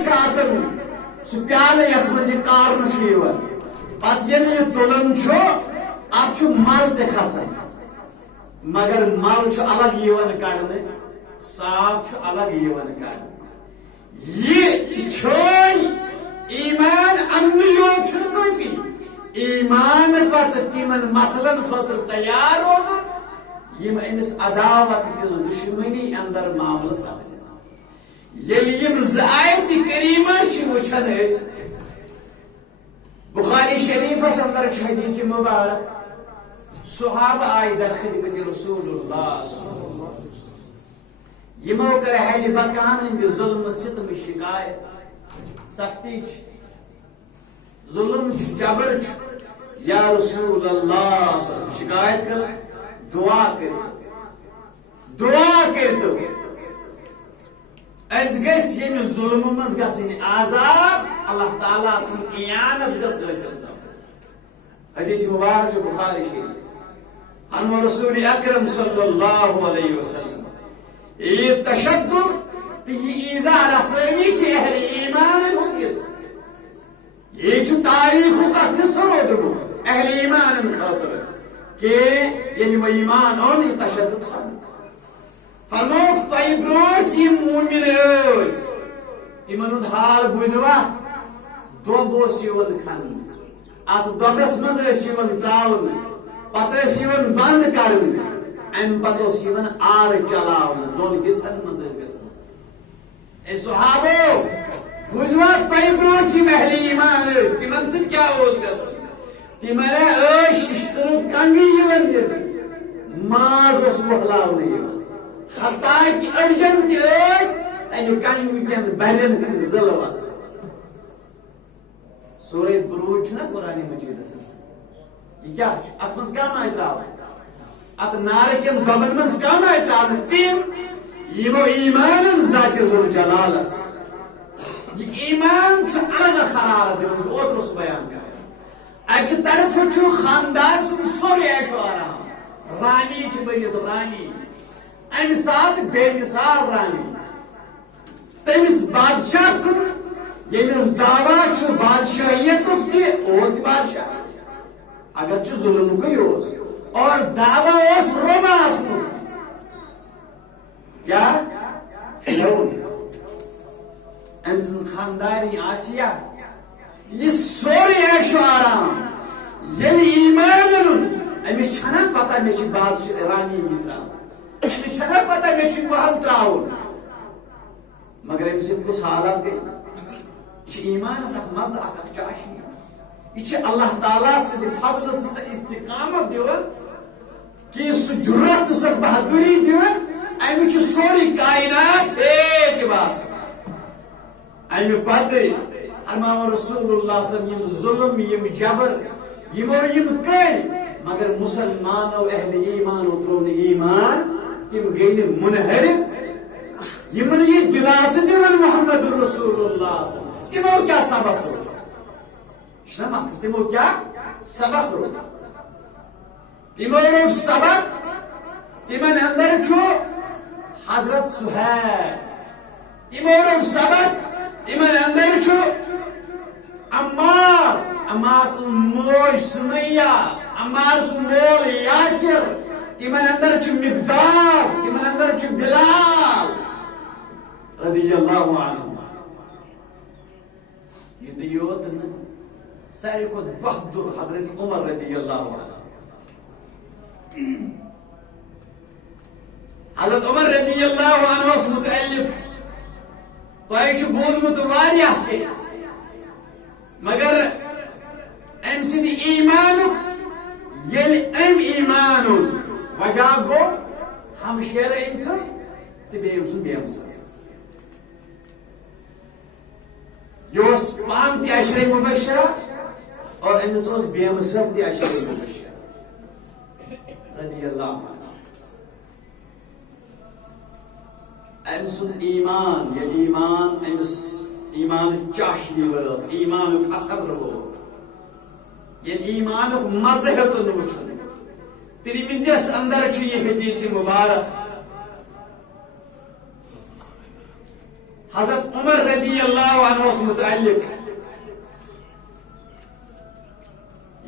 سہ پیالہ یت مز یہ کارن پتہ یل یہ تلان ات مل تہ کھسان مگر مل الگ کڑنے صاف الگ کڑنے یہ ایمان ان یوت کافی ایمان پتہ تمن مسلن خاطر تیار روزن یم امس عداوت کس دشمنی اندر معاملہ سمجھ یل زایت کریمہ وچھان بخاری شریفس اندر حدیث مبارک صحابہ آئی در خدمت رسول اللہ صلی اللہ علیہ وسلم یمو کر اہل بکان ہند ظلم ستم شکایت سختی ظلم جبر یا رسول اللہ شکایت کر دعا کر تو از گس یم ظلم مز گسن عذاب اللہ تعالیٰ سن اعانت گس حاصل سپد حدیث مبارک بخاری شریف عن رسول اکرم صلی اللہ علیہ وسلم یہ تشدد یہ ایزا رسانی چھ اہل ایمان ہندس یہ تاریخ کا قصہ رو اہل ایمان خاطر کہ یعنی وہ ایمان اور یہ تشدد سن فرموک تہ بروٹ یہ مومن تمن حال بوزوا دب کھن ات دبس مز تراؤن پتہ بند کرن ام پتہ آر چلاؤن دون حصن مز گھن صحابو بوزوا تہ بروٹ یہ اہل ایمان تمن سن کیا گھن تمہارا ششتر کنگی دن ماز وہلاؤن حتیٰ کہ اڑجن تمہیں کنگن برین ہند ضلع سورہ بروج نا قرآن مجید یہ کیا ات مز کم آئی تراؤ ات نار کن دبن مز کم آئی تراؤ تم یمو ایمان ذات ذوالجلالس یہ ایمان الگ خرارت اوترس بیان کر اکہ طرف خاندار سن سوری عیش و آرام رانی بنت رانی ام سات بے مثال رانی تمس بادشاہ سن یمس دعوی بادشاہیت بادشاہ اگر ظلم اور دعوی روما کیا ام سن خاندانی آسیہ یہ سوری عیش و آرام یل ایمان امس چھنا پتہ مے بادشاہ رانی تراؤن امس چھنا پتہ مے محل تراؤن مگر امس کس حالات گئی یہ ایمانس اک مزہ اک چاشنی یہ اللہ تعالیٰ سند فضل سہ استقامت دان کہ سہ جرت سہ بہادری دان امہ سوری کائنات ہیچ باسان امہ پتہ امام رسول اللہ صلی اللہ علیہ وسلم ظلم یم جبر یم کر مگر مسلمانو اہل ایمانو ترون ایمان تم گئی منحرف یمن یہ دلاسہ دن محمد رسول اللہ تمو کیا سبق رو تمو کیا سبق رو تمو رو سبق تمن اندر حضرت سہیل تمو رو سبق تمن اندر عمار سن موج سمیہ عمار سن مول یاسر تمن اندر مقدار تمن اندر بلال رضی اللہ عنہ یہ تو یوت ساری کو بہادر حضرت عمر رضی اللہ عنہ حضرت عمر رضی اللہ عنہ اس متعلق تہ بوزمت واریاہ کہ مگر ام سند ایمانک یل ام ایمان وجہ گو ہم شیر ام سن تو بیم سن بیم سن یہ پان تی عشر مبشرہ اور امس بیم سن تی عشر مبشرہ رضی اللہ عنہ ام سن ایمان یل ایمان امس ایمان چاشنی وات ایمانک اثر وات یہ ایمانک مذہب تو نوچن ترمذیس اندر یہ حدیث مبارک حضرت عمر رضی اللہ عنہ متعلق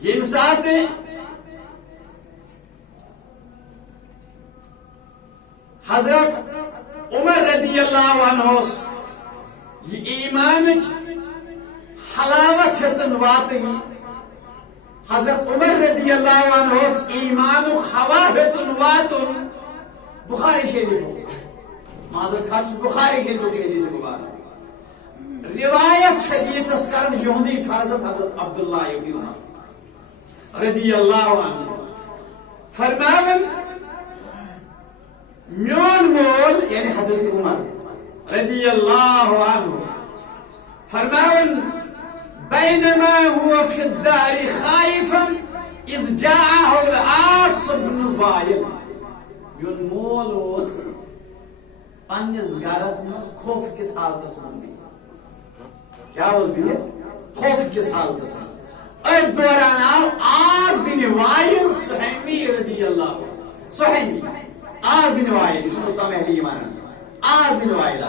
یم سات حضرت عمر رضی اللہ عنہ یہ ایمان حلاوت ہتن واتن حضرت عمر رضی اللہ عنہ ایمان خوا ہتن واتن بخاری شریف معذرت خاص بخاری شریف حدیث مبارک روایت حدیث اس کرن یہودی فرزت حضرت عبداللہ ابن عمر رضی اللہ عنہ فرماون میون مول یعنی حضرت عمر رضی اللہ عنہ فرماون بينما هو في الدار خائفا إذ جاءه العاص بن وائل میون مول اوس پنس گرس مز خوف کس حالتس مز بہت کیا اوس بہت خوف کس حالتس اس دوران آو عاص بن وائل سہیمی رضی اللہ عنہ سہیمی عاص بن وائل اس کو تم اہلی ایمان عاص بن وائل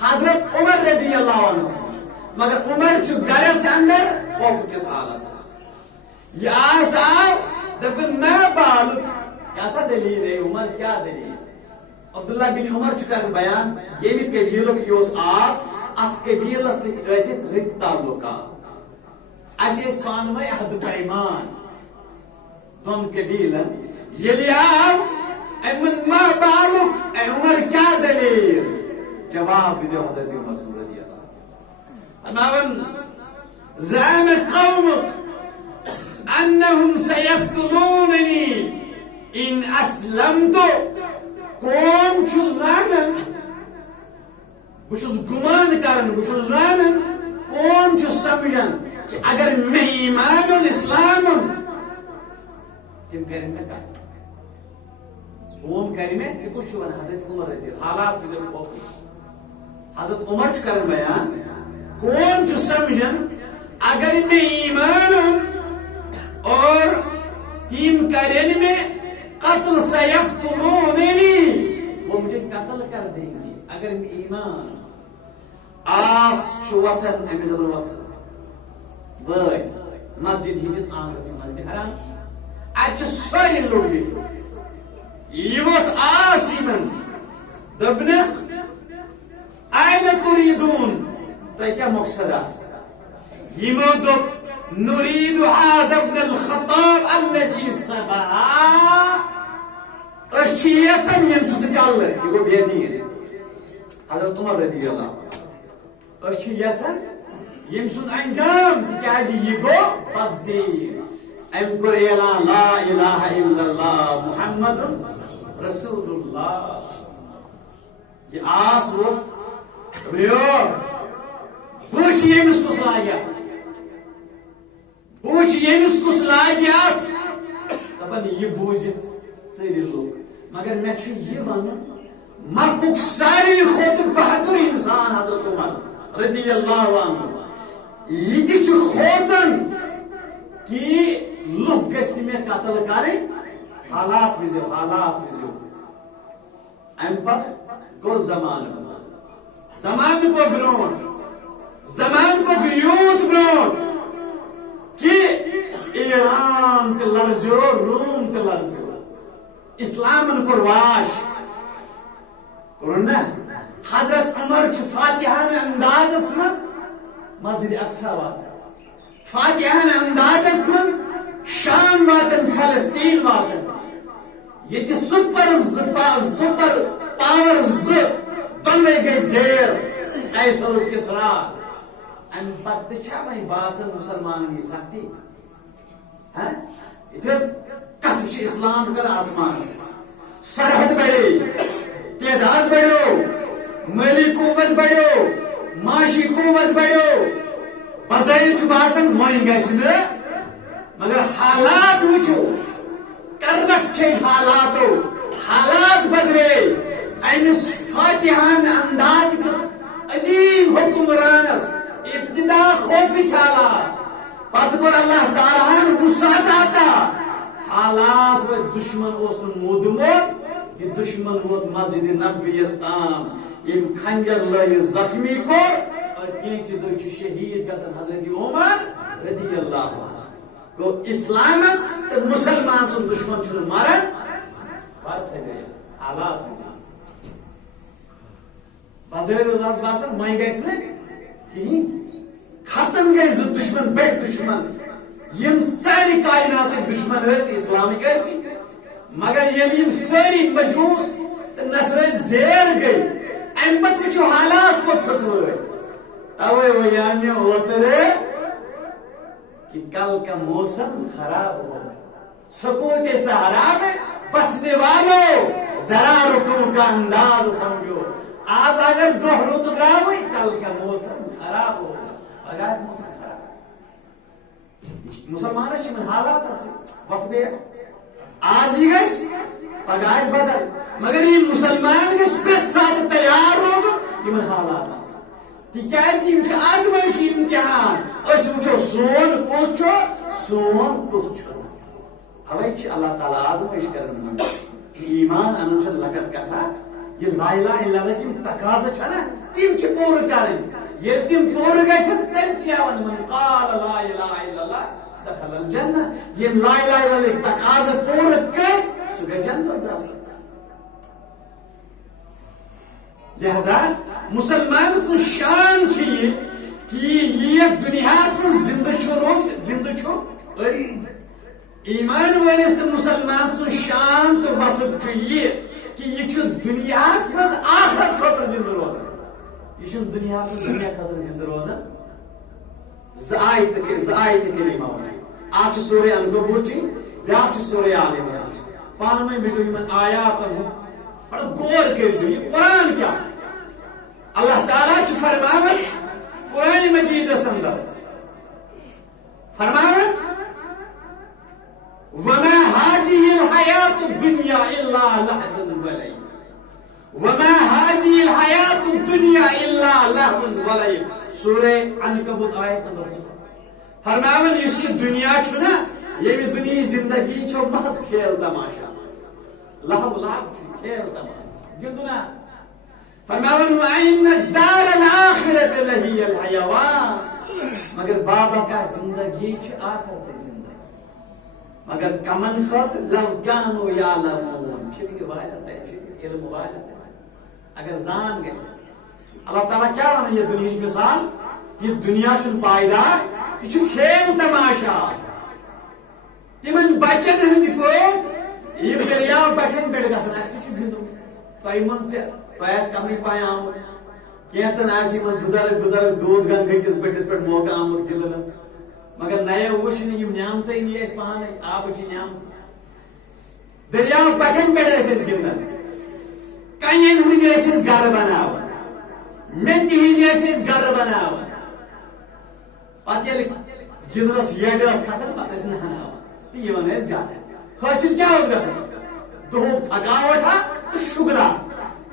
حضرت عمر رضی اللہ عنہ مگر عمر چھ گرس اندر خوف کس حالت یہ آس آو دپن میں بالک کیسا دلیل ہے عمر کیا دلیل عبداللہ بن عمر چھ کر بیان یہ بھی قبیلک یوس آس ات قبیل ست رت تعلقات اس پانوے عہد پیمان دون قبیلن یلی آو امن ما بالک اے عمر کیا دلیل جواب بزی حضرت عمر رضی اللہ امام زعم قومك انهم سيقتلونني ان اسلمت قوم چزانن بچوز گمان کرن بچوز زانن قوم چھ سمجھن کہ اگر میں ایمان و اسلام تم کریں میں کا قوم کریں میں کچھ ون حضرت عمر رضی اللہ حالات بزر حضرت عمر چھ کرن بیان قوم چھ سمجھن اگر میں ایمان اور تیم کرن میں قتل سیقتلوننی وہ مجھے قتل کر دیں گے اگر میں ایمان آس چوتن امی زبر وطن بایت مسجد ہندس آنگرس مسجد حرام اچھ ساری لوگ بھی یہ وقت آس ایمن دبنخ این تریدون تو کیا مقصد ہے يمدك نريد هذا ابن الخطاب الذي سبها اشياء يمسك الله يقول بيدين حضرت عمر رضي الله اشياء يمسك انجام تكاجي يقول بالدين امكر لا اله الا الله محمد رسول الله يا ريو پوچھ یمس کس لاگیات پوچھ یمس کس لاگیات دپن یہ بوزت ساری لوگ مگر میں چھ یہ ون مکک ساری خود بہادر انسان حضرت عمر رضی اللہ عنہ یہ تہ چھ خوتن کہ لوگ گژھِ میں قتل کریں حالات وزو ام پت گو زمان کو برونٹ زمان کو یوت برون کہ ایران تے لرزو روم تے لرزو اسلام کو رواش کرنا حضرت عمر چھ فاتحان انداز اسمت مسجد اقصا واتن فاتحان انداز اسمت شام واتن فلسطین واتن یہ تی سپر پاور دنوے گئی زیر قیصر و کسرا ام پتہ چھا وۄنۍ باسان مسلمانن یہ سختی کتھ چھ اسلام کر آسمانس سرحد بڑے تعداد بڑھو مالی قوت بڑھو معاشی قوت بڑھو بظاہر چھ باسان وۄنۍ گژھِ نہٕ مگر حالات وچھو کرنس چھے حالات بدلے امس فاتحان انداز کس عظیم حکمرانس ابتدا خوفی حالات پتہ کور اللہ تعالیٰ وسعت آتا حالات و دشمن اوسن مودمت یہ دشمن ووت مسجد نبوی تام یم خنجر لائے زخمی کور اور کینچ دو شہید گژھن حضرت عمر رضی اللہ عنہ گو اسلام مسلمان سن دشمن چھن مرن فرق ہے حالات بظاہر روز باسان مائی گیس نا کہیں ختم گئی زٕ دشمن بڑ دشمن یم ساری کائنات دشمن اسلامک مگر یم ساری مجوس نصرین زیر گئی ام پتہ وچھو حالات کو تھسوئے توے وہ یعنی اوترے کہ کل کا موسم خراب ہو سکوت صحرا میں بسنے والوں ذرا رتو کا انداز سمجھو آج اگر دو رت راوی کل کا موسم خراب ہو اور آج موسم خراب مسلمان من حالات وقت بے آج ہی گئی پگاج بدل مگر یہ مسلمان گس پرت ساتھ تیار روز یہ حالات تیز آزمائشی امتحان اس وچھو سون کس چھو سون کس چھو اوے اللہ تعالیٰ آزمائش کرن ایمان انچ لگت کتھا یہ لا الہ الا اللہ کی تقاضا چھنا تم چھ پور کرن یہ تم پور گژھن تم سیاون من قال لا الہ الا اللہ دخل الجنہ یہ لا الہ الا اللہ کی تقاضا پور کر سو گئے جنت داخل لہذا مسلمان سے شان چیئے کہ یہ دنیا میں زندہ چھو روز زندہ چھو ایمان والس مسلمان سے شان تو وصف چیئے کہ یہ چھو دنیا میں آخرت خطر زندہ روزن یہ چھو دنیا سے دنیا خطر زندہ روزن زائد کلمہ ہوتی آج سورہ انکبوت چی بیاچ سورہ آل عمران پانوں میں بجو من آیات ہوں اور غور کرزو یہ قرآن کیا اللہ تعالیٰ چھ فرماون قرآن مجید اندر فرماون وما هذه الحياة الدنيا إلا لهو ولعب وما هذه الحياة الدنيا إلا لهو ولعب سورہ عنکبوت آیت نمبر 2 فرماون اس دنیا چھنا یہ بھی دنیا زندگی چھو محض کھیل تماشا لہو لعب کھیل تماشا گندنا فرماون وَإِنَّ الدَّارَ الْآخِرَةَ لَهِيَ الْحَيَوَانُ مگر بابا کا زندگی چھ آخرت زندگی مگر کمن خط لو كانوا يعلمون فکر والد ہے فکر علم والد ہے اگر زان گئے اللہ تعالیٰ کیا ونہ یہ دنیا کی مثال یہ دنیا چھ پائیدار یہ چھ کھیل تماشا تمن بچن ہند پہ یہ دریاو بٹھن پہ گھن اس چھ گندو تہ من پیس کمی پائیں آمد کینچن آسی من بزرگ دود گنگ کس بٹس پہ موقع آمد گندنس مگر نئے وچھن یم نعمتیں نہیں اس پانے آب چھ نعمت دریاو بٹھن پہ گندن کنین ہند گھر بناون میچ ہند گھر بناون پتہ یل گندنس یڈ کھسان پتہ نہان تہ گھر حاصل کیا گھن دہک تھکاوٹ شگرا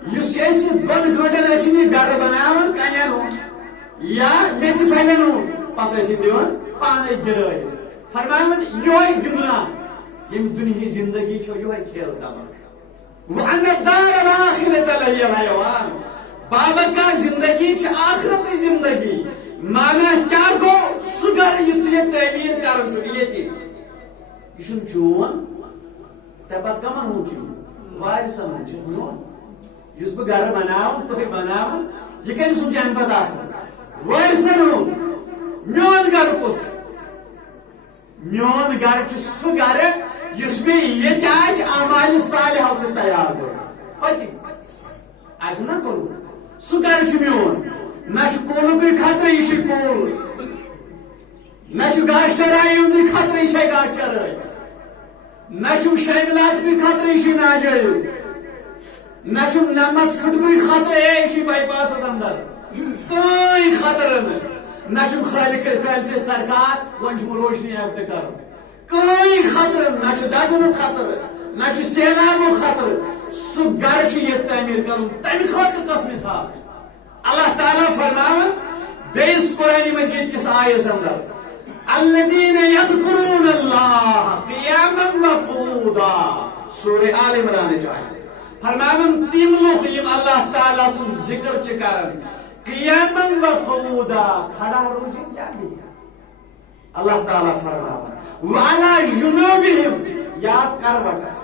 اس دون گھنٹن گھر بناون کنین ہوں یا میچ پھلن ہوں پتہ دان پانے گرائے فرماون یہ گندنا یم دنیا زندگی چھو یہ کھیل تماشا وَأَنَّ الدَّارَ الْآخِرَةَ لَهِيَ الْحَيَوَانُ بابا کا زندگی چھ آخرت زندگی مانا کیا گو سہ گھر یہ تعمیر کرن چھ یہ چھ چون ژے پتہ کمن ہوں چھ وارثن ہوں چھ میون یس بہ گھر بناون تہ بناون یہ کم سن چھ پتہ آسان وارثن ہوں میون گھر کس میون گھر چھ سہ گھر اس میں یہ اعمال صالحہ سے تیار ہوتی آج نہ کرو سہ گھر چھ میون نہ کولک خطرہ یہ کول نہ گاش چرائی ہند خطرہ یہ گاش چرائی نہ شاملات خطرہ یہ ناجائز نہ نمت پھٹک خطرہ یہ بائی پاس اندر کوئی خطرہ نہ خالق سے سرکار ون روشنی اب کر کوئی خطرہ نہ دزن خطرہ نہ سیلاب خطرہ سہ گھر یہ تعمیر کر تمہ خاطر کس مثال اللہ تعالیٰ فرماون بیس قرآن مجید کس آیس اندر الذین یذکرون اللہ قیاما وقعودا سورہ آل عمران چاہے فرماون تم لوگ یم اللہ تعالیٰ سن ذکر کرن قیاما و قعودا کھڑا روزی کیا بھی اللہ تعالیٰ فرماوا وعلا جنوبہم یاد کر وٹس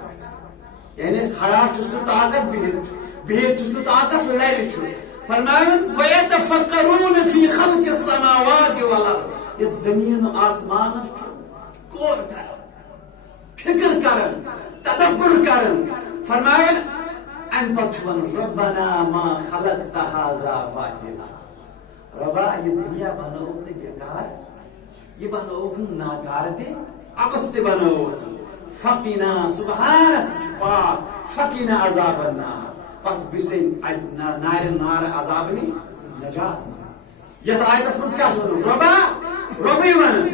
یعنی کھڑا چھس تو طاقت بہت چھس تو طاقت لیر چھو فرماون وَيَتَفَكَّرُونَ فِي خَلْقِ السَّمَاوَاتِ وَالْأَرْضِ یہ زمین و آسمان غور کرن فکر کرن تدبر کرن فرماون ان پتھون ربنا ما خلقت هذا باطلا ربا یہ دنیا بناو تے بیکار یہ بناو ناکار دے ابست بناو فقنا سبحانك پاک فقنا عذاب النار پس بسن نار عذاب نی نجات یہ آیت من کیا سنو ربی ون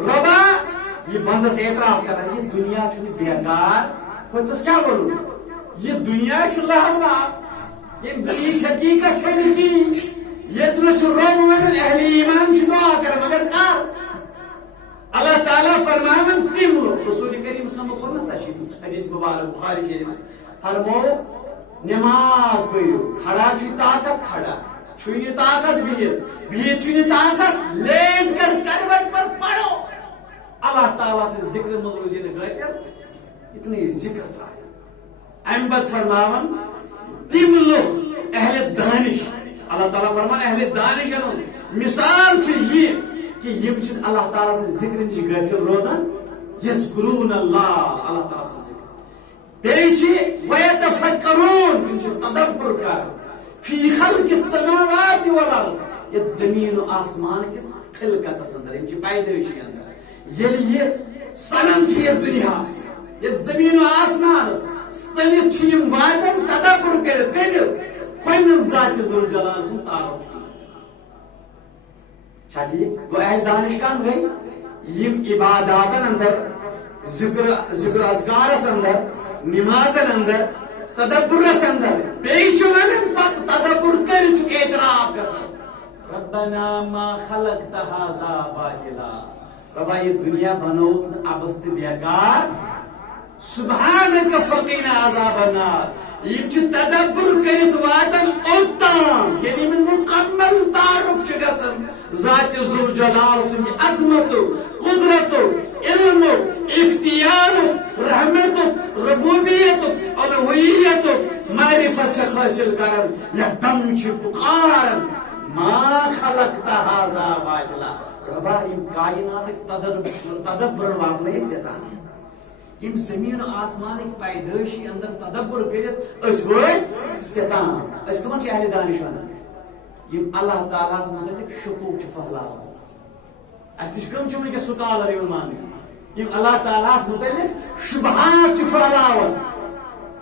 ربا یہ بندس اعتراف کر یہ دنیا چھنی بیکار خودتس کیا بولو یہ دنیا چھ لہولا یہ بیش حقیقت چھنی کی یہ درست رب ون اہل ایمان چھ دعا کر مگر کار اللہ تعالیٰ فرمائن تم لوگ رسول کریم صلی اللہ علیہ وسلم تشریف حدیث مبارک بخاری شریف فرمو نماز پڑھو کھڑا چھ طاقت کھڑا چھوئی طاقت بہت چھوئی طاقت لیٹ کر کروٹ پر پڑھو اللہ تعالیٰ سے ذکر مزروجی نے گئے اتنی ذکر تھا احمد فرماون تم لوگ اہل دانش اللہ تعالیٰ فرمان اہل دانش مثال سے یہ کہ یہ چھن اللہ تعالیٰ سے ذکر نش غافل روزان یذکرون اللہ اللہ تعالیٰ سے ذکر بیچی ویتفکرون ان تدبر کر فی خلق السماوات والارض یہ زمین و آسمان کس خلقت اندر ان کی پیدائشی اندر یہ سنن چھ یہ دنیا یہ زمین و آسمان سنس چھ واتن تدبر کر کمس خنس ذات ذوالجلال سن تعارف چھٹی وہ اہل دانش کام گئی یم عباداتن اندر ذکر اذکارس اندر نمازن اندر تدبرس اندر بیچ من پت تدبر کر چھ اعتراف کر ربنا ما خلقت هذا باطلا ربا یہ دنیا بنو ابست بیکار سبحانك فقنا عذاب النار یہ تدبر کرت واتن اوتام یعنی من مکمل تعارف چھ گسن ذات ذوالجلال سن عظمت قدرت علم اختیار رحمت ربوبیت الوہیت معرفت حاصل کرن یکدم چھ پکارن ما خلقت هذا باطلا ربا یم کائنات تدبر واقعی چتا یم زمین و آسمان پیدائشی اندر تدبر کرت اس وے چتا اس کمن چھ اہل دانش ونان یم اللہ تعالیٰ متعلق شکوک چھ پھہلاوان اس نش کم چھ ونکس سکالر یون مان یم اللہ تعالیٰ متعلق شبہات چھ پھہلاوان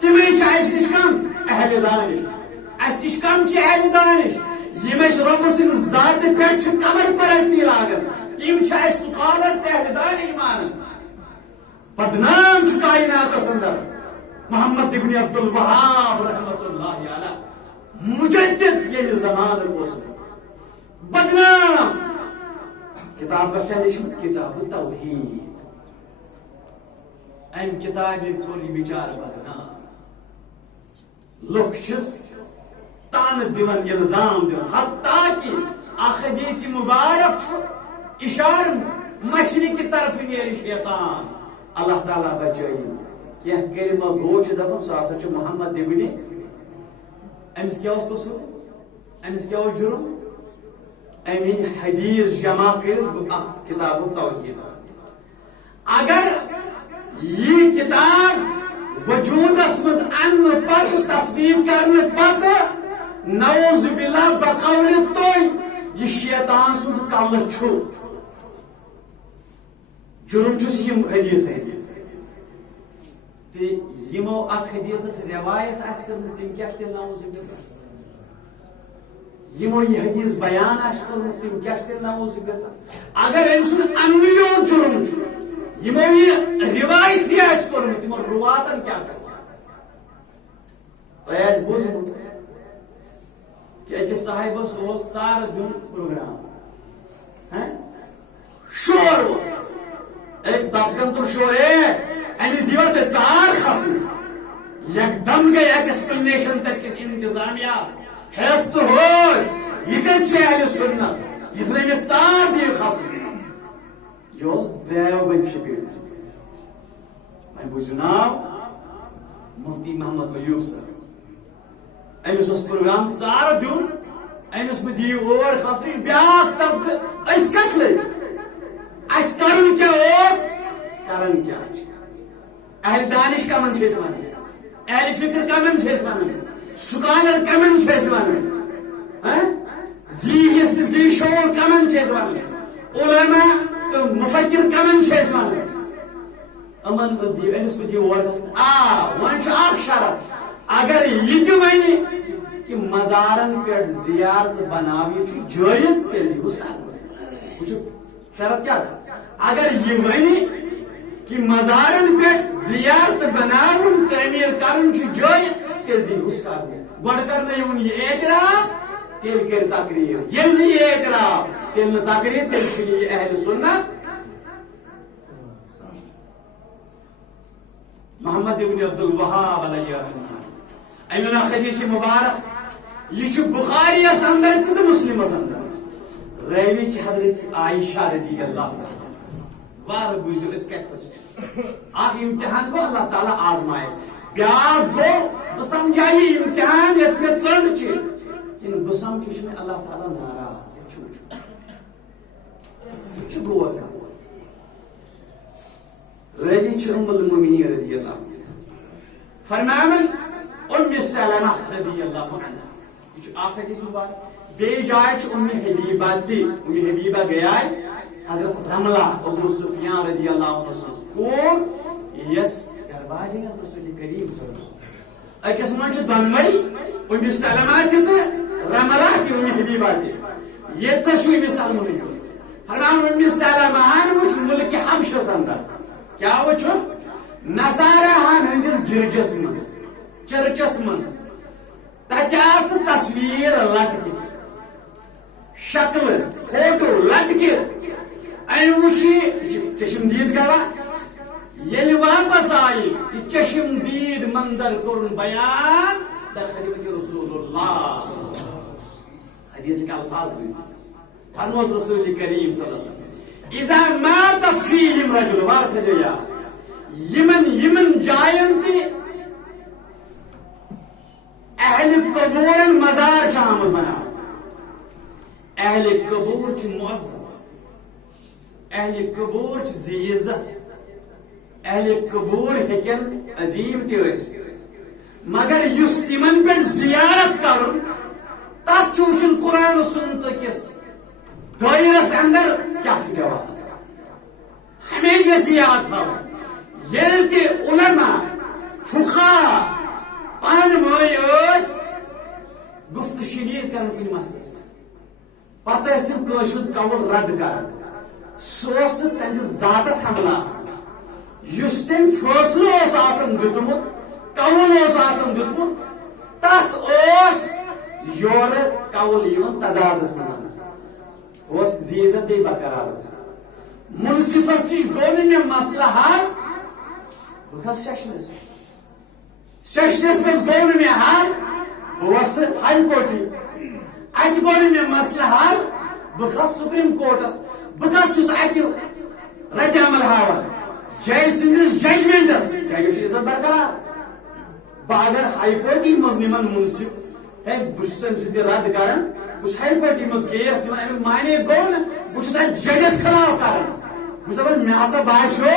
تمے چھ اس نش کم اہل دانش اس نش کم چھ اہل دانش یم اس رب سن ذات پہ چھ کمر پرستی لاگن تم چھ اس سکالر تہ اہل دانش مان بدنام چھ کائنات اندر محمد ابن عبد الوہاب رحمۃ اللہ علیہ مجدد یہ زمان کو بدنام کتاب کا چلش کتاب توحید ام کتاب کو بیچار بدنام لوکشس تان دیون الزام دیون حتیٰ کہ احادیث مبارک چھو اشار مچھلی کی طرف نیری شیطان اللہ تعالیٰ بچائی کیا کلمہ گو چھ دپن سو ہسا چھ محمد ابن امس کیا اس قصور امس کیا جرم امین حدیث جمع کر کتاب توحید اگر یہ کتاب وجود اسمت ان پت تصویر کرنے پت نعوذ باللہ بقول توی یہ شیطان سن کل چھو جرم چھس یم حدیث ہے تے یمو ات حدیث روایت آس کرمز تم کیا تیل نعوذ باللہ یمو یہ حدیث بیان آس کرمز تم کیا تیل نعوذ باللہ اگر انسان انیو جرم چھو یمو یہ روایت ہی آس کرمز تم رواتن کیا کرتا تو ایس بوزم کہ ایک صاحب اس چار دن پروگرام شور ایک دبکن تو شور ہے امس دیو تو چار خسم یک دم گئی ایکسپلینیشن تک کسی انتظامیہ ہیس تو ہوش کت اہل سنت یہ ترمس ژار دیو خسن یہ دیو بند فکر وی بوزو ناو مفتی محمد ایوب صاحب امس پروگرام ژار دیون امس میں دیو اور خسن بیاکھ طبقہ اس کت لگ اس کرن کیا کرن کیا اہل دانش کمن چھس ونان اہل فکر کمن چھس ونان سکالر کمن چھس ونان زیس تو زی شعور کمن چھس ونان علماء تو مفکر کمن چھس ونان امن دیو امس دیو اور ون اخ شرط اگر یہ تہ ون کہ مزارن پہ زیارت بناوی جائز تیل دیوس کر شرط کیا اگر یہ ون کہ مزارن پہ زیارت بناون تعمیر کرن جائز تیل دیوس کر گوڑ کرنے یہ اعتراف تیل کر تقریر یل نہیں اعتراف تیل نہ تقریر تیل یہ اہل سنت محمد ابن عبد الوهاب علیہ رحمہ ایمنا حدیث مبارک یہ بخاری اندر تو مسلم اندر راوی حضرت عائشہ رضی اللہ عنہ وار بوزو اس کہتا اخ امتحان کو اللہ تعالی آزمائے بیاکھ گو بہ سمجھائی امتحان اس میں ژنڈ چھ بہ سمجھو میں اللہ تعالی ناراض چھ غور کر راوی ام المؤمنین رضی اللہ عنہ فرماون ام سلمہ رضی اللہ عنہ یہ اخ حدیث مبارک بے جائے ام حبیبہ تی ام حبیبہ گیا حضرت رملہ ابو سفیان رضی اللہ عنہ سز کو یس گرباجی رسول کریم صلی اللہ علیہ وسلم اکس من دنوئی ام سلمہ تی رملہ تی ام حبیبہ تی یہ تشو ام سلمہ فرماون ام سلمہ وچ ملک حبشہ اندر کیا وچھو نصارہ ہندس گرجس من چرچس من تتاس تصویر لٹکت شکل فوٹو لٹکت این وچھی چشم دید گوا یل واپس آئی یہ چشم دید منظر کرن بیان در خدمت رسول اللہ حدیث کا الفاظ فرموس رسول کریم صلی اللہ علیہ وسلم اذا مات فيهم رجل وارتجيا يمن جاين تي اهل القبور المزار شام بنا اهل القبور معزز اهل القبور ذي عزت اهل القبور هكن عظیم تیس مگر یس تمن پہ زیارت کرن تر چوشن قرآن و سنت کس دائرس اندر کیا جواز ہمیشہ سے یاد تھا یل تی علماء فقہاء پان مائی گفت شنیر کرن کن مسئلہ پتہ اس تم کاشد قول رد کرن سوست تہندس ذاتس حملہ یس تم فیصلہ اس آسن دتمت قول اس آسن دتمت تک اس یور قول یون تضادس مزان اس زیزت بے برقرار منصفس نش گو میں مسئلہ حل بہ سیشنس مز گو میں حل بہس ہائی کورٹ ات گو میں مسئلہ حل بہ سپریم کورٹس بہ چھس ات رد عمل ہاوان جج سندس ججمنٹس ججس عزت برقرار بہ اگر ہائی کورٹ مز نمن منصف ہے بہ تم سی رد کران بس ہائی کورٹ مز کیس نمن امیک معنی گو نا بس ججس خلاف کران بس دپان مے ہسا باسیو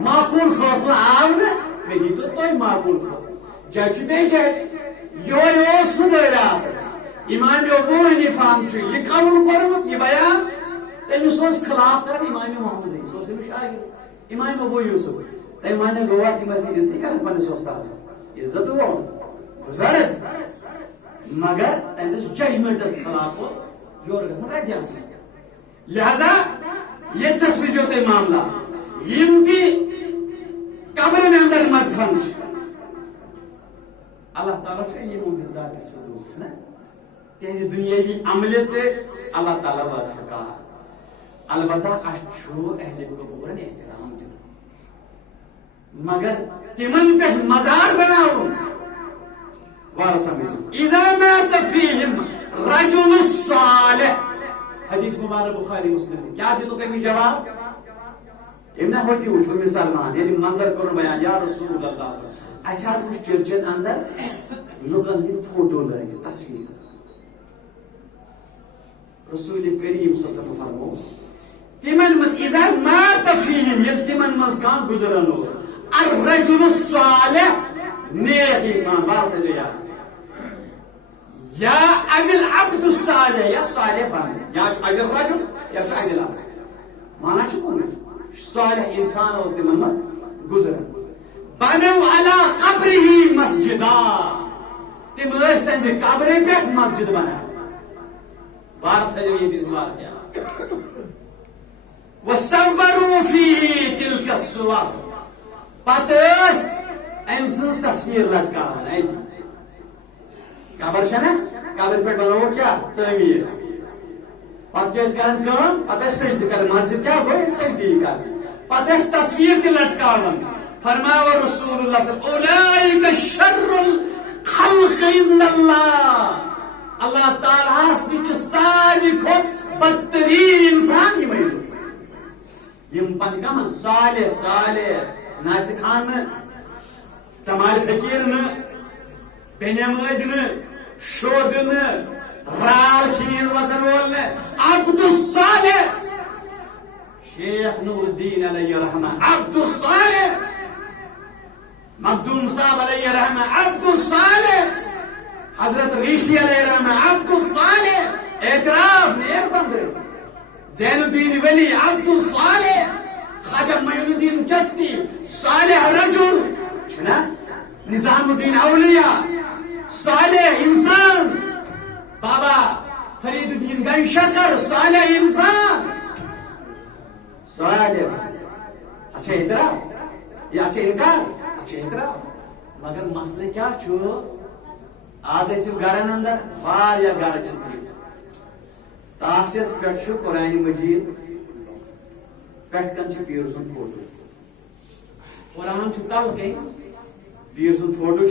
معقول فیصلہ آو نا مے دیتو تھی معقول فیصلہ جج بے جج یہ دائرہ آسان امام ابو حنیفہ یہ قول کورمت یہ بیان تمس خلاف کران امام محمد علی شاگرد امام ابو یوسف تم مانے گوا تم عزت کران پنس استاد عزت وہ گزارت مگر تہندس ججمنٹس خلاف یور گھن رد لہذا یہ تصویزو تے معاملہ یم تی قبر میں اندر مدفن اللہ تعالیٰ چھو یہ معجزات صدور نا تہذی دنیاوی عملیت اللہ تعالیٰ وفقا البتہ اچھو اہل قبورن احترام دن مگر تمن پہ مزار بناؤ وار سمجھو اذا مات فیہم الرجل الصالح حدیث مبارک بخاری مسلم کیا دیتو کمی جواب امنا ہوتی وچھ مسلمان یعنی منظر کرن بیان یا رسول اللہ صلی اللہ علیہ وسلم اشار وچھ چرچن اندر لوگن ہند فوٹو لگے تصویر رسول کریم صلی اللہ علیہ وسلم فرموس تمن من اذا مات فيهم يلتمن مزكان گزرنوس الرجل الصالح نیک انسان بات ہے یا اول عبد الصالح یا صالح بند یا اول رجل یا اول عبد مانا چکون صالح انسان اس تمن مز گزرن بنو على قبره مسجدا تم اس تنز قبر پہ مسجد بنا بات ہے یہ اس بار کیا وصوروا فيه تلك الصور پتس امسن تصویر لٹکاون قبر چھنا قبر پہ بناو کیا تعمیر پتہ کیس کرن کام پتہ سجدہ کر مسجد کیا ہوئے سجدہ کر پتہ تصویر تہ لٹکاون فرمایا رسول اللہ صلی اللہ علیہ وسلم اولئک شر الخلق عند اللہ اللہ تعالیٰ اس ساری کھوت بدترین انسان یم پن کمن صالح صالح نازد خان تمال فقیر پنماز شود رال کھین وسن وول عبد الصالح شیخ نور الدین علیہ رحمہ عبد الصالح مخدوم صاحب علیہ رحمہ عبد الصالح حضرت ریشی علیہ رحمہ عبد الصالح اعتراف نیک بندے زین الدین ولی عبد الصالح خواجہ معین الدین چشتی صالح رجل چھنا نظام الدین اولیاء صالح انسان بابا فرید الدین گن شکر صالح انسان صالح اچھا اعتراف یا اچھا انکار اچھا اعتراف مگر مسئلہ کیا چھو آج ایسے گھرن اندر بار یا گھر چلتی تاخچس پہ قرآن مجید پہ کن پیر سن فوٹو قرآن تل کن پیر سن فوٹو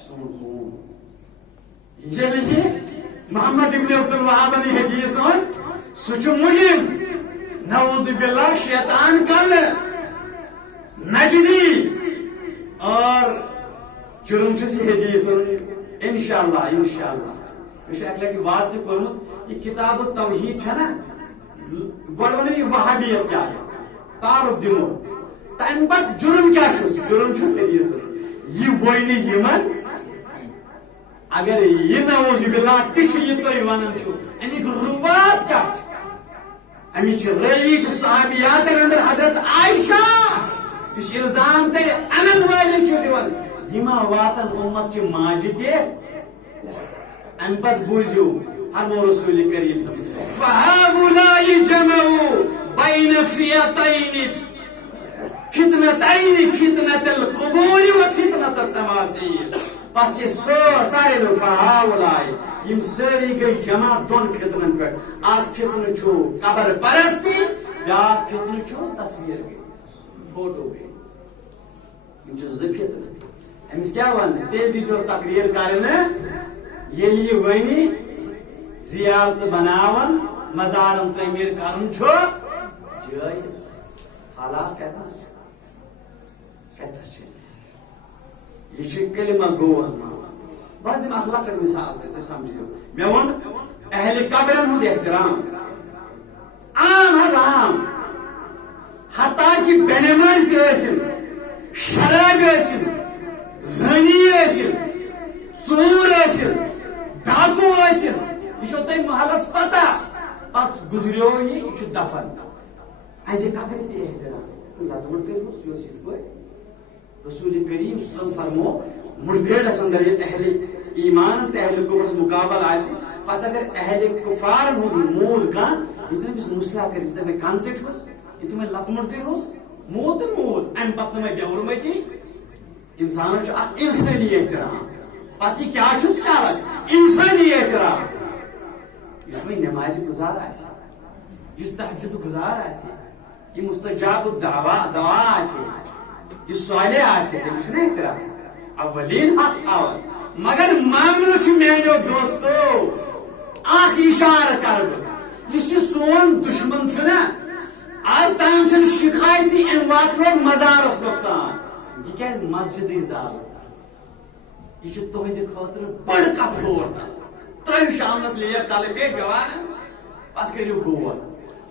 سون یہ محمد ابن عبد الوہاب حدیث سہ مجرم نعوذ باللہ شیطان کل نجدی اور جرم حدیث انشاءاللہ انشاءاللہ یہ اک لٹہ وعد تہ کورمت یہ کتاب التوحید چھنا گوڑ ونو یہ وہابیت کیا تعارف دمو تم پت جرم کیا جرم حدیث یہ وینی یمن اگر یہ نعوذ باللہ تہ یہ تھی ونان چھو امیک روات کیا امیچ روی صحابیات اندر حضرت عائشہ اس الزام تے انن والے چھو دیوان یما واتن امت چھ ماجد دے ام پت بوزیو فرمو رسول کریم صلی اللہ علیہ وسلم فہؤلاء جمعوا بین فئتین فتنتین فتنة القبور و فتنة التماثیل پس یہ سارے لوگ فہؤلاء یم ساری گئی جمع دون فتنن پر آگ فتن چھو قبر پرستی یا فتن چھو تصویر گئی فوٹو گئی یم چھو فتن امس کیا ون تیل دیجوس تقریر کرنے یلی یہ ونی زیارت بناون مزارن تعمیر کرن چھو جائز حالات کہتا یہ چھ کلمہ گوان بس دم اخلاق کی مثال دے تو سمجھو میں ون اہل قبرن ہند احترام عام حض عام حتیٰ کہ بینماز گئسن شراب گئسن زنی گئسن ژور گئسن ڈاکو گئسن یہ تم محلس پتہ پت گزریو یہ دفن ایسے قبر تہ احترام رسول کریم صلی اللہ علیہ وسلم فرمو مردیڑس اندر یہ اہل ایمان اہل کفر مقابل آسی پتہ اگر اہل کفار مود کان یہ بس مسلح کر یہ تمہیں کانسیٹ ہوس یہ تمہیں لطمٹ کر ہوس مود مود ام پتہ میں بیورمتی انسان انسانی احترام پتہ کیا چھس چالک انسانی احترام اس میں نماز گزار آسی اس تہجد گزار آسی یہ مستجاب دعا آسی یہ صالح آسی تمہیں احترام اولین حق تھاون مگر معاملہ میانو دوستو اخ اشارہ کر اس سون دشمن نا آج تام شکایتی ام واتو مزارس نقصان یہ کیا مسجد زال یہ تہندِ خاطر بڑ کت گور ترو شامنس لیر کل پہ بیوان پتہ کرو گور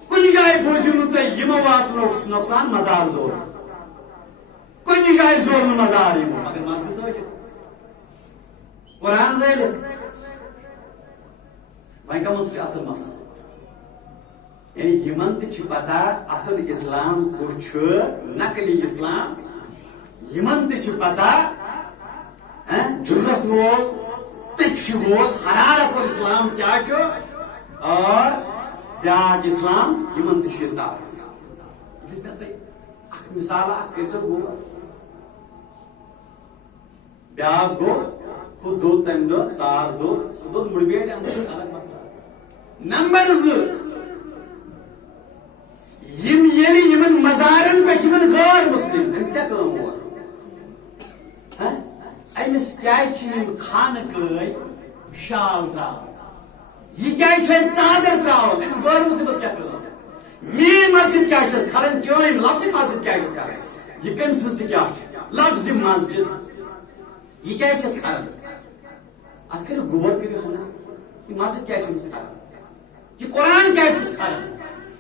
کن جائے بوزو نا تھی یہ واتو نقصان مزار زور کن جائے زور مزار مگر مسجد زل قرآن زل وی کم اصل مسئلہ یعنی یمن تہ پتہ اصل اسلام کچھ نقلی اسلام یمن تہ پتہ جرت وول تپش وول حرارت وول اسلام کیا اور بیاکھ اسلام یمن تہ تعارف مثال کرو گو بیاکھ گو خود دود تمہ دہ ژار دود سہ دود مڑبیٹ الگ مسئلہ نمبر 2 یمن مزارن پہ غیر مسلم امس کیا امس کیا خانقاہ شال ترا یہ کیا چادر ترا امس غیر مسلمس کیا مین مسجد کیا کھڑن چٲنۍ لفظ مسجد کیا کر یہ کم سن تہ لفظ مسجد یہ کیا کھڑن ات کر غور کرو یہ مسجد کیا کھڑن یہ قرآن کیا کھڑن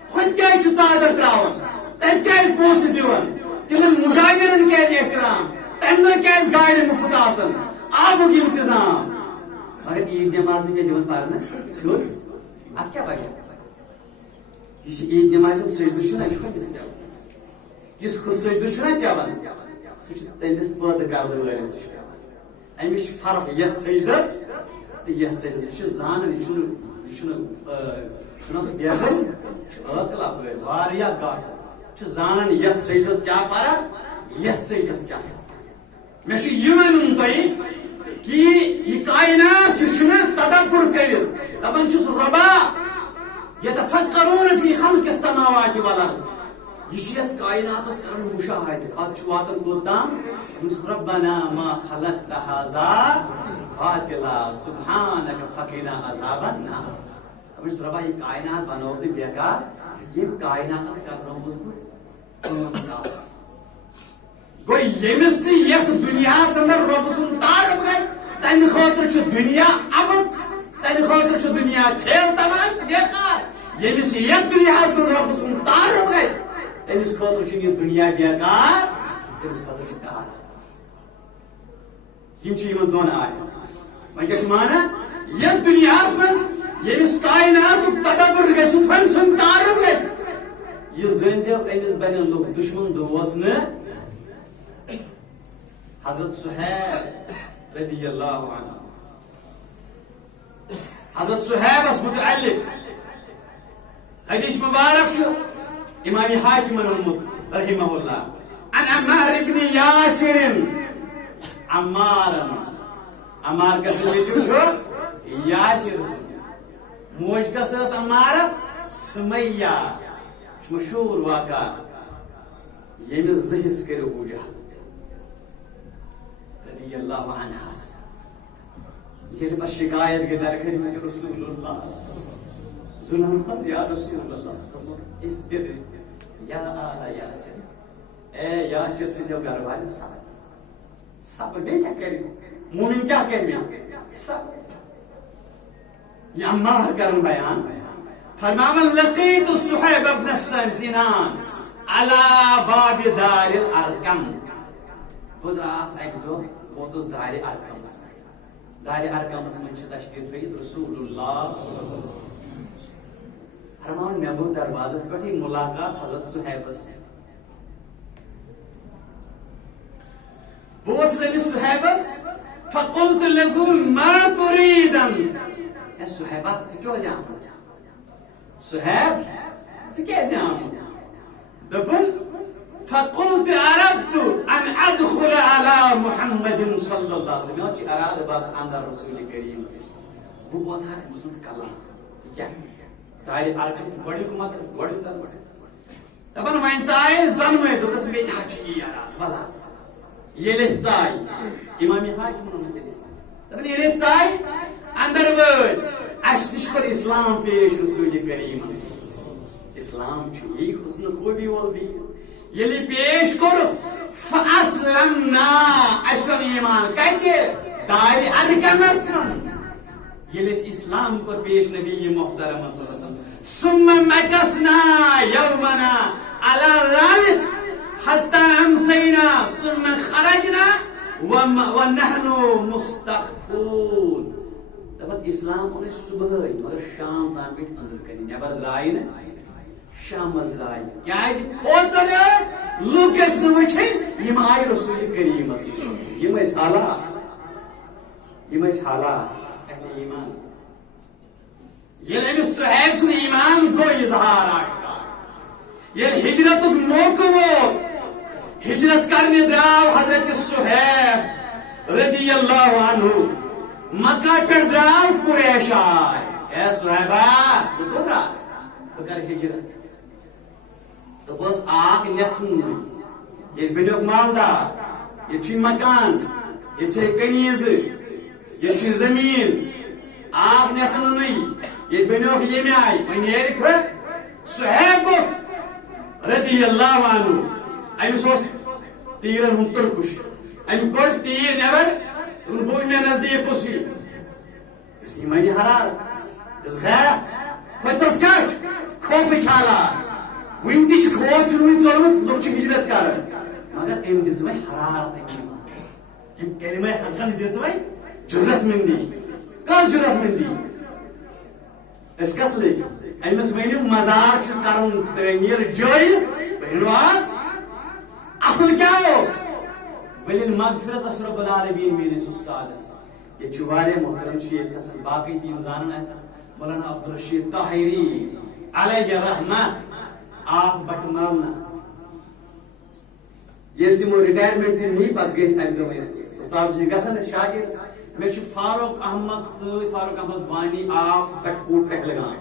خود کیا ژادر تراون تم کیا پونسہ دِوان تمن مجاہرن کیا احترام تمہ دہ کیا گاڑی مفت آسان آبک انتظام مگر عید نماز کیا دِوان پرنہ سیود ات کیا وجہ یہ عید نماز سجدہ اس سجدہ پیوان سہ تمس پٲدٕ کرن وٲلِس تہِ پیوان امچ فرق یتھ سجدس تو یتھ سجدس یہ زانن یہ عقل گاٹ زانن یتھ سجدس کیا فرق یتھ سجدس کیا فرق میں یہ ون تھی کہ یہ کائنات یہ تدبر کرت دپان چھس ربا یتفکرون فی خلق السماوات والارض یہ یتھ کائناتس کرن مشاہدہ ات واتن کوتام ربنا ما خلقت هذا باطلا سبحانك فقنا عذاب النار امس ربا یہ کائنات بنو تو بیکار یہ کائنات کرنا گو یمس نت دنیا اندر رب سن تعارف گئی تہند خاطر دنیا عبس تہند خاطر دنیا کھیل تماش بیکار یمس یت دنیا اندر رب سن تعارف گئی تمس خاطر یہ دنیا بیکار تمس خاطر کار یم دون آئے وی کیا مانا یت دنیا من یمس کائنات تدبر گھس تم سن تعارف گھس یہ زنزو امس بن لوگ دشمن دوس ن حضرت صہیب رضی اللہ عنہ حضرت صہیب اس متعلق حدیث مبارک امام حاکم رحمہ اللہ عن عمار ابن یاسر عمار کا یاسر موج کس عمارس سمیہ مشہور واقع یمس زہس کرو ابو جہل رضی اللہ عنہ یہ بس شکایت کے در خدمت رسول اللہ ظلم یا رسول اللہ اس دل یا آل یاسر اے یاسر سے جو گھر والے صبر میں کیا کریں مومن کیا کریں صبر یہ عمار کرن بیان فرمایا لقيت الصحيب بن سنان على باب دار الارقم بدراس اكدو بوتس دار ارقم دار ارقم من تشریف تھوید رسول اللہ فرمایا میں وہ دروازے پر ملاقات حضرت صہیب سے بوت صہیب فقلت له ما تريد يا صہیبہ کیوں جام صہیب تکیازِ آمد دپن فقلت اردت ان ادخل على محمد صلی اللہ علیہ وسلم چی اراد بات اندر رسول کریم وہ بوزا ہے مسلم کلام کیا تاری ارکن بڑی حکومت بڑی تر بڑی دپن وین چائز دن میں تو کس میں تھا چی اراد بلات یہ لے چائی امام حاکم نے یہ ٹائم اندر ود اس نش کر اسلام پیش رسول کریم اسلام یہ حسن خوبی وول دی یلی پیش کر فاسلمنا اشن ایمان کتہ داری ارکنس یلی اسلام کو پیش نبی محترم صلی اللہ علیہ وسلم ثم مكثنا يومنا على ذلك حتى امسينا ثم خرجنا ونحن مستخفون دپان اسلام ان صبح مگر شام تام پہ اندر کنی نبر درائے نا شام درائے کیا کھوژن لوگ وچھن یم آئی رسول کریم یم حالات اہل ایمان یل امس صحیب سن ایمان گو اظہار آشکار یل ہجرت موقع ووت ہجرت کرنے دراو حضرت صحیب رضی اللہ عنہ مکہ پہ دراو قریش آئے اے صحیبہ تو درا تو کر ہجرت تو بس آگ نیتن یہ بنیوک مالدار یہ چھ مکان یہ چھ کنیز یہ چھ زمین آگ نیتن نہیں یہ بنیوک یہ میں آئی میں نیرک ہے صحیب رضی اللہ عنہ ایم سوچ تیرن ہم ترکش ایم کوئی تیر نیور ان بوئی میں نزدیک اسی اس ایمانی حرارت اس غیرت کوئی تذکر خوفی کھالا وین دیش خوف چنوی ظلمت لوگ چھ ہجرت کر مگر ایم دیزوئی حرارت ایم کلمہ حقن دیزوئی جرت من دی کس جرت من دی اس قتل امس ونیو مزار چھ کرن تعمیر جائز بہنو آز اصل کیا اس ولن مغفرت اس رب العالمین میرے استادس یہ چوارے محترم شیخ حسن باقی تیم زانن اس مولانا عبدالرشید طاہری علیہ رحمہ آپ بٹ مالنا یہ تمو ریٹائرمنٹ دن نہیں پت گئی اک دم استاد جی گسن شاگرد میں فاروق احمد سی فاروق احمد وانی آپ بٹ کوٹ پہلگام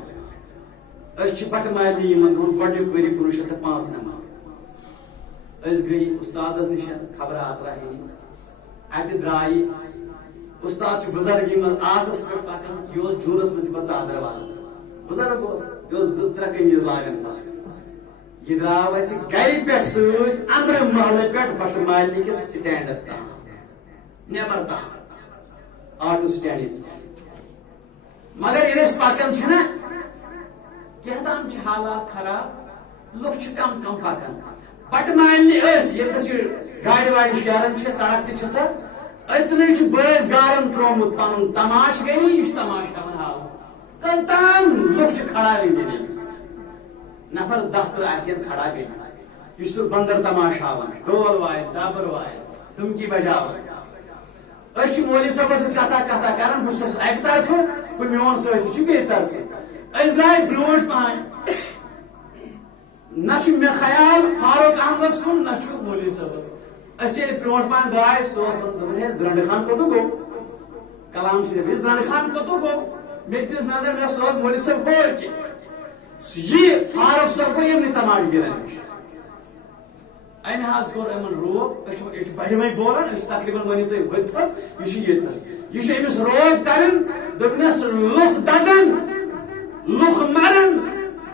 اس بٹ مالی من دون گڈ کوری 1905 نمبر اس گئی استاد نش خبرات رہی ات درائی استاد بزرگی من آسس پہ پکان یہ جورس من پہ ادر وال بزرگ یہ زتر کمیز لاگن یہ درو اس گھر پہ ست اندر محلے پہ بٹ مالی کس سٹینڈس تام نیبر تام آٹو سٹینڈ مگر یہ پکان چھنا کہتام حالات خراب لوگ کم کم پکان بٹ مالنی یہ گاڑی واڑی شیران سڑک تہ سا اتنے بس گارن ترومت پن تماش گئی یہ تماش ہاں ہاو کل تام لوگ کھڑا گئی نفر 10 تر آسین کھڑا گئی یہ سہ بندر تماش ہاوان ڈول وائے دبر وائے ڈمکی بجاوان اس مولوی صاحب کتھا کتھا کران بس اک طرف میون ساتھی بی طرف اس درائے برونٹ پہن نہ مے خیال فاروق احمد کن نہ مولوی صاحب اس برونٹ پہن درائے سہ زرنڈ خان کتو گو کلام شریف زرنڈ خان کتو گو مے دس نظر میں سہ مولوی صاحب بول کہ یہ فاروق صاحب کو یہ تماش گران امہ حض کور امن روب یہ بہمے بولان تقریباً ونیو تھی وتھس یہ امس روب کرن دپنس لوک دزن لوک مرن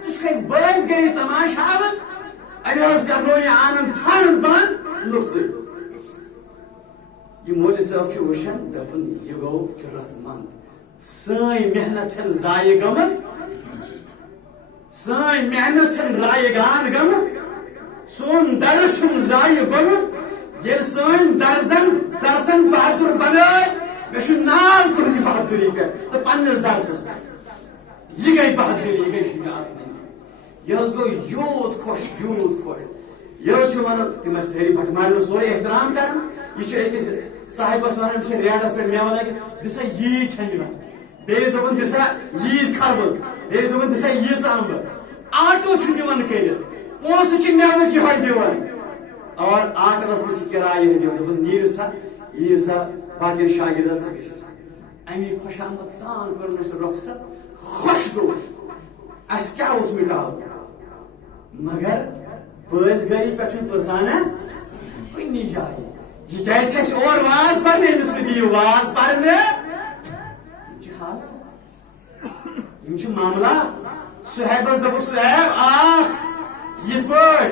تس بس گئی تماش ہاون امہ حض کرنو یہ آنن تھن بند لوک یہ مولوی صاحب وشن دپن یہ گو جرت مند سن محنت چھن ضائع گمت سن محنت چھن رائے گان گمت سون درس ضائع گومت یہ سن درسن بہادر بنائے مے ناز تہذ بہادری پہ تو پنس درسس یہ گئی بہادری یہ گئی شجاعت یہ گو یوت خوش یہ ونان تم ساری بٹ مالن سورے احترام کر یہ اکس صاحبس ونان بس ریٹس پہ مے ونان کہ دسا عید کھین بیس دپن دسا عید خربز بیس دپن دسا عید امب آٹو دان کر پونسہ میوک یہ دان اور آٹوس تہ کرایہ دپن نیو سا یہ سا باقی شاگردن تہ گھس امی خوش آمد سان کر سہ رخصت خوش گو اس کیا اس مٹاو مگر بس گری پہ پرسانا کن جائے یہ کیس اور واز پرنے امس دیو واز پرنے یہ معاملہ صہیبس دپک صہیب یہ پہ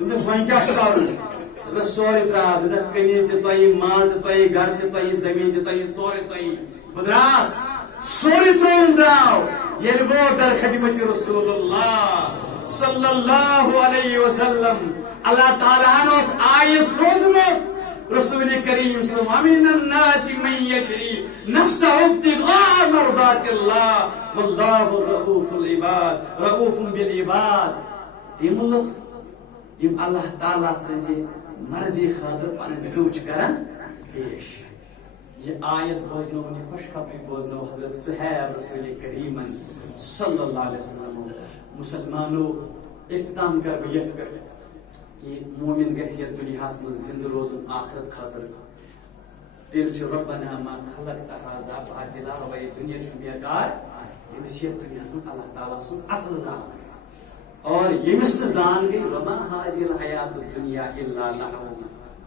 دس وی کیا کر سورے ترا دس قمیض تہ مال تہ گھر تہ زمین تہ سورے تہ بہ دراس سورے ترون درو یل وہ در خدمت رسول اللہ صلی اللہ علیہ وسلم اللہ تعالیٰ نس آئی سوزمت رسول کریم صلی اللہ علیہ وسلم ومن الناس من یشری نفسه ابتغاء مرضات اللہ واللہ رؤوف العباد رؤوف بالعباد تم لوگ یم اللہ تعالیٰ سنزِ مرضی خاطر پن زو کران پیش یہ آیت بوزنو یہ خوشخبری بوزنو حضرت صہیب رسول کریم صلی اللہ علیہ وسلم مسلمانو اختتام کر بہ یت پہ کہ مومن گھس یتھ دنیا من زندہ روزن آخرت خاطر تیل چھ ربنا ما خلقت هذا باطلا و یہ دنیا چھ بیکار یمس یتھ دنیا من اللہ تعالیٰ سن اصل زان اور یمس زان گئی وما هذه الحیات الدنیا الا لهو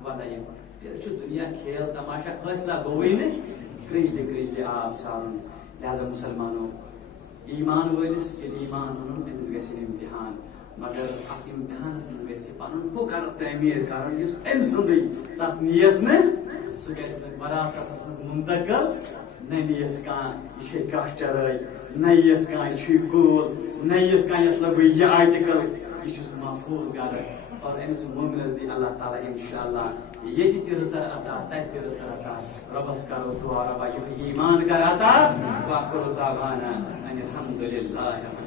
و لعب تیل چھ دنیا کھیل تماشا فیصلہ گوئی نے کرجل آب سارن لہذا مسلمانوں ایمان ولس یل ایمان ہن امس گژھِ امتحان مگر ات امتحانس من گژھِ پنن بُکر تعمیر کرن یس أمۍ سُنٛدٕے تتھ نیس نہٕ سُہ گژھِ نہٕ وراثتس منٛز منتقل نہ نیس کانٛہہ یہِ چھے کٹھ چرٲے نہ یس کانٛہہ یہِ چھُے گول نہ یس کانٛہہ یتھ لگوے یہِ آرٹِکل یہِ چھُس محفوظ گرٕ اور أمس مومنس دی اللہ تعالیٰ انشاءاللہ ییٚتہِ تہِ رٕژر عطا تتہِ تہِ رٕژر عطا رۄبس کرو دعا رۄبا یہِ ایمان کر عطا وآخر دعوانا ان الحمد للہ رب العالمین